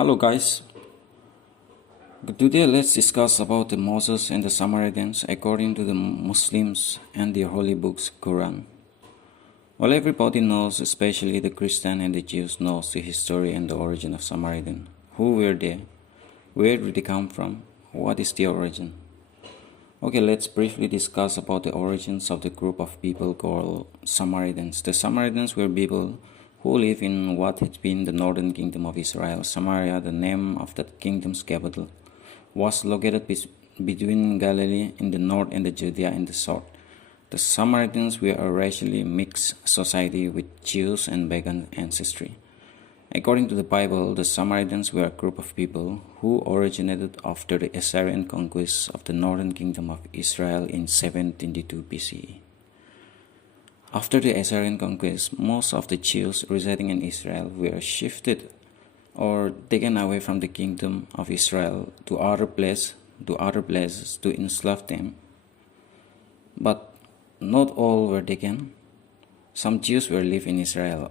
Hello guys. Today let's discuss about the Moses and the Samaritans according to the Muslims and their holy books Quran. Well, everybody knows, especially the Christian and the Jews knows the history and the origin of Samaritan. Who were they? Where did they come from? What is their origin? Okay, let's briefly discuss about the origins of the group of people called Samaritans. The Samaritans were people who live in what had been the northern kingdom of Israel. Samaria, the name of that kingdom's capital, was located between Galilee in the north and the Judea in the south. The Samaritans were a racially mixed society with Jews and pagan ancestry. According to the Bible, the Samaritans were a group of people who originated after the Assyrian conquest of the northern kingdom of Israel in 722 BCE. After the Assyrian conquest, most of the Jews residing in Israel were shifted or taken away from the kingdom of Israel to other places to enslave them. But not all were taken. Some Jews were live in Israel.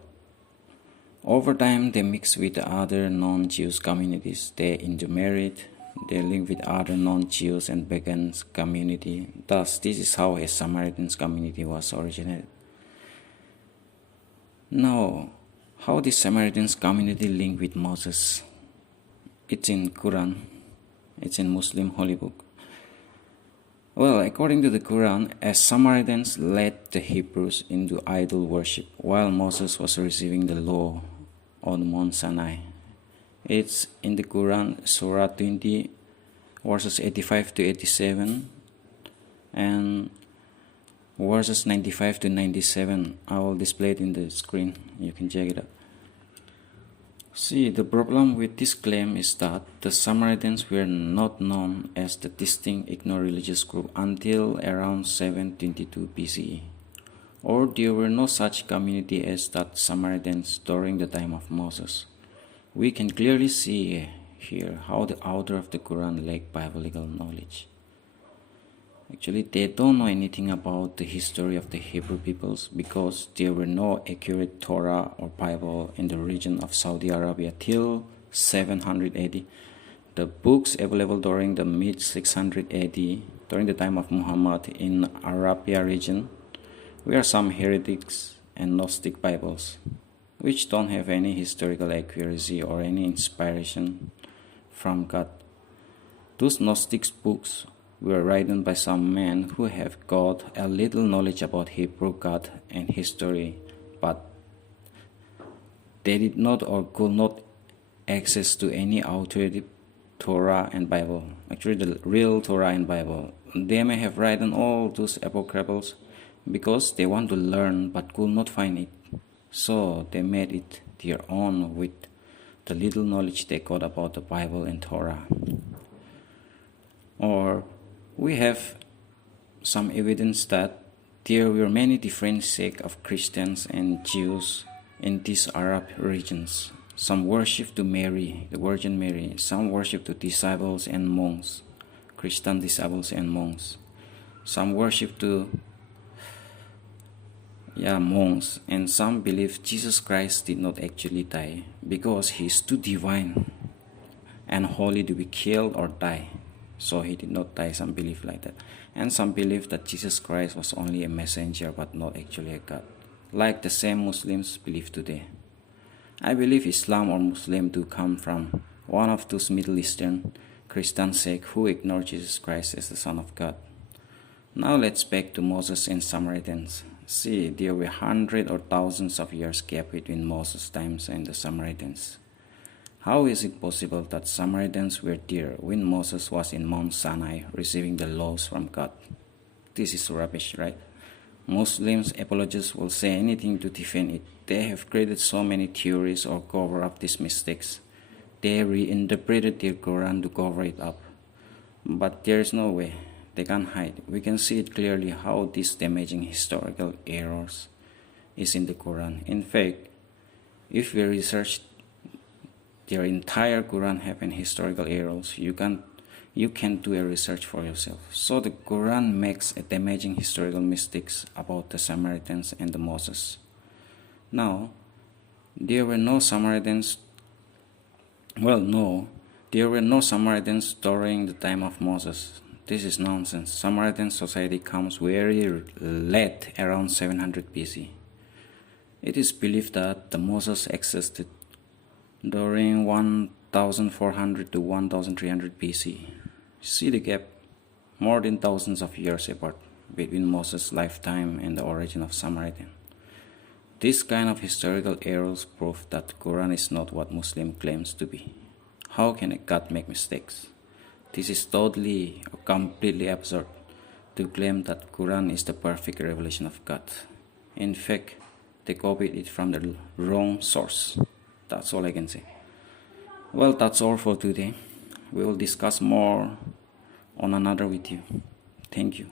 Over time, they mixed with the other non-Jews communities. They intermarried. They live with other non-Jews and pagan community. Thus, this is how a Samaritan community was originated. Now, how the Samaritans community linked with Moses? It's in Quran. It's in Muslim holy book. Well, according to the Quran, as Samaritans led the Hebrews into idol worship while Moses was receiving the law on Mount Sinai. It's in the Quran, Surah 20, verses 85 to 87, and verses 95 to 97. I will display it in the screen. You can check it out. See, the problem with this claim is that the Samaritans were not known as the distinct ethno-religious group until around 722 BCE, or there were no such community as that Samaritans during the time of Moses. We can clearly see here how the author of the Quran lacked biblical knowledge. Actually, they don't know anything about the history of the Hebrew peoples because there were no accurate Torah or Bible in the region of Saudi Arabia till 700 AD. The books available during the mid-600 AD, during the time of Muhammed in Arabia region, were some heretics and Gnostic Bibles, which don't have any historical accuracy or any inspiration from God. Those Gnostic books were written by some men who have got a little knowledge about Hebrew God and history, but they did not or could not access to any authoritative Torah and Bible. Actually, the real Torah and Bible. They may have written all those apocryphals because they want to learn but could not find it. So they made it their own with the little knowledge they got about the Bible and Torah. Or we have some evidence that there were many different sects of Christians and Jews in these Arab regions. Some worship to Mary, the Virgin Mary. Some worship to disciples and monks, Christian disciples and monks. Some worship to monks, and some believe Jesus Christ did not actually die because he is too divine and holy to be killed or die. So he did not die, some believe like that. And some believe that Jesus Christ was only a messenger but not actually a God, like the same Muslims believe today. I believe Islam or Muslim do come from one of those Middle Eastern Christian sects who ignore Jesus Christ as the Son of God. Now let's back to Moses and Samaritans. See, there were hundreds or thousands of years gap between Moses' times and the Samaritans. How is it possible that Samaritans were there when Moses was in Mount Sinai receiving the laws from God? This is rubbish, right? Muslims apologists will say anything to defend it. They have created so many theories or cover up these mistakes. They reinterpreted their Quran to cover it up. But there is no way. They can't hide. We can see it clearly how these damaging historical errors is in the Quran. In fact, if we research their entire Quran have an historical errors, you can do a research for yourself. So the Quran makes a damaging historical mistakes about the Samaritans and the Moses. Now, there were no Samaritans Well, no, there were no Samaritans during the time of Moses. This is nonsense. Samaritan society comes very late, around 700 BC. It is believed that the Moses existed during 1400 to 1300 BC. See the gap, more than thousands of years apart between Moses' lifetime and the origin of Samaritan. This kind of historical errors prove that the Quran is not what Muslim claims to be. How can a God make mistakes? This is totally or completely absurd to claim that Quran is the perfect revelation of God. In fact, they copied it from the wrong source. That's all I can say. Well, that's all for today. We will discuss more on another video. Thank you.